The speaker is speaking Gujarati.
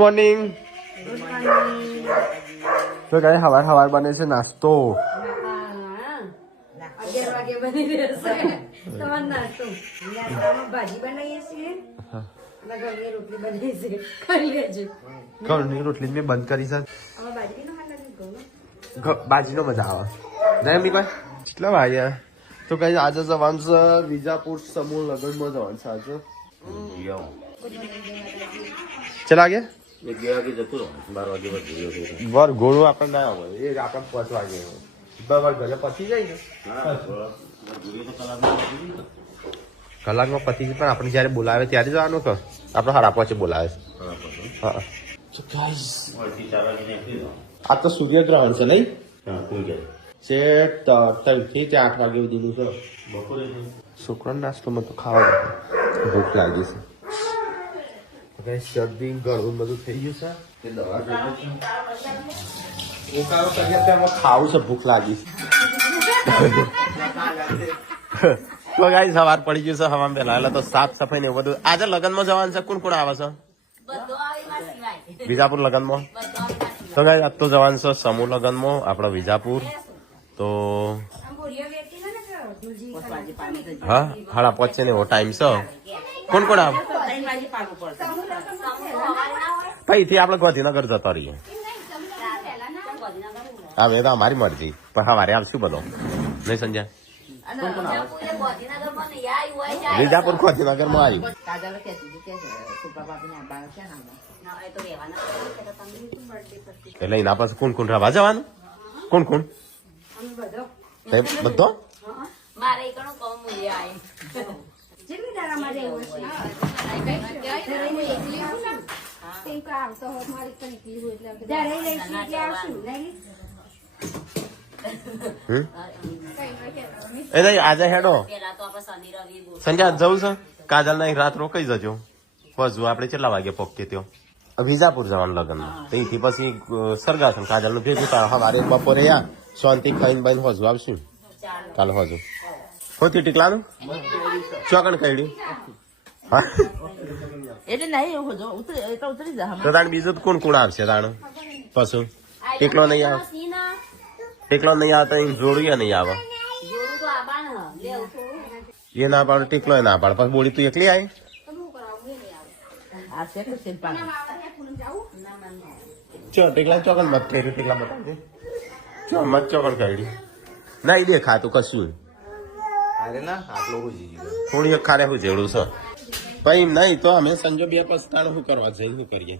મોર્નિંગ તો કઈ હવાર બને છે નાસ્તો. 11 વાગે બની રહેશે તમારો નાસ્તો. ભાજી બનાવીએ છીએ અને ઘરની રોટલી બનાવીએ છીએ. ખાઈ લેજો. ઘરની રોટલી મેં બંધ કરી છે. આમાં ભાજી નો હાલ નથી ગયો. બાજીનો મજા આવે ના એમની કોઈ કેટલા વાગ્યા તો કઈ આજે જવાનું છે વિજાપુર સમૂહ લગ્નમાં જવાનું છે આજે. ચલા ગયા 11 વાગે જતો 12 વાગે બધું બર ઘોડું આપણે ના આવે એ આપણે 5 વાગે બરાબર ઘરે પતી જાય ને કલાકમાં પતી જાય પણ આપણે જયારે બોલાવે ત્યારે જવાનું કે આપણે હારા પહોંચે બોલાવે છે. હા આ તો સૂર્યગ્રહણ છે નહીં છે 3 થી 8 વાગે સુધીનું છે. બપોરે શુક્રવાર નાસ્તોમાં તો ખાવા ભૂખ લાગી છે. શરદી ગળું બધું થઈ ગયું છે તે દવા ઉકાળો કરીએ તો એમાં ખાવું છે ભૂખ લાગી તો ગાઈ સવાર પડી ગયું છે હવામાં પહેલા એટલે તો સાફ સફાઈ ને એવું બધું. આજે લગ્નમાં જવાનું છે કોણ કોણ આવે છે વિજાપુર લગ્નમાં? તો ગાઈ આજ તો જવાનું છે સમૂહ લગ્નમાં આપણા વિજાપુર. તો હા 5:30 ને એવો ટાઈમ છે. કોણ કોણ આવે અહીંથી આપણે ગાંધીનગર જતા રહીએ. હા એ તો અમારી મરજી પણ સવારે આવશું બધો નહીં સંજ્યા વિજાપુર ગાંધીનગર માં આવી એટલે એના પાસે કોણ કોણ રહેવા જવાનું? કોણ કોણ બધો મારે એકનો કમ મૂલ્ય આવે જેટલી દાડામાં રહેવું છે આવતો હોત મારી પણ નીકળી હોય એટલે જ્યારે લઈશું એટલે આવશું એ નહીં આજે હેડો સંજય જવું છે કાજલ ના રાત રોકાઈ જજો હજુ આપણે કેટલા વાગે પહોંચીએ ત્યાં વિજાપુર જવાનું લગ્નમાં ત્યાંથી પછી સરગાસન કાજલ નું ભેગું તાર સવારે બપોરે યા શાંતિ ખાઈને બાઈને હજુ આવશું કાલે હજુ હોતી ટીકલાનું ચોકણ કાઢ્યું એટલે નહીં ઉતરી જા તો તાણ બીજું કોણ કોણ આવશે તાણ પશુ એકલો નહીં આવે ટેકલો નહીં આવે તો જોડું નહીં આવે એ ના પાડે ટેકલો ના પાડે પછી બોલી તું એકલી આવી આ છે કે શિલ્પા ચો ટેકલા ચોકન મત કર્યું ટેકલા બતાવજે ચો મત ચોકન કાઢ્યું ના એ દેખાતું કશું થોડી એક ખારે હું જેવડું છે ભાઈ નહીં તો અમે સંજો બે પસ્તાણ શું કરવા જઈને શું કરીએ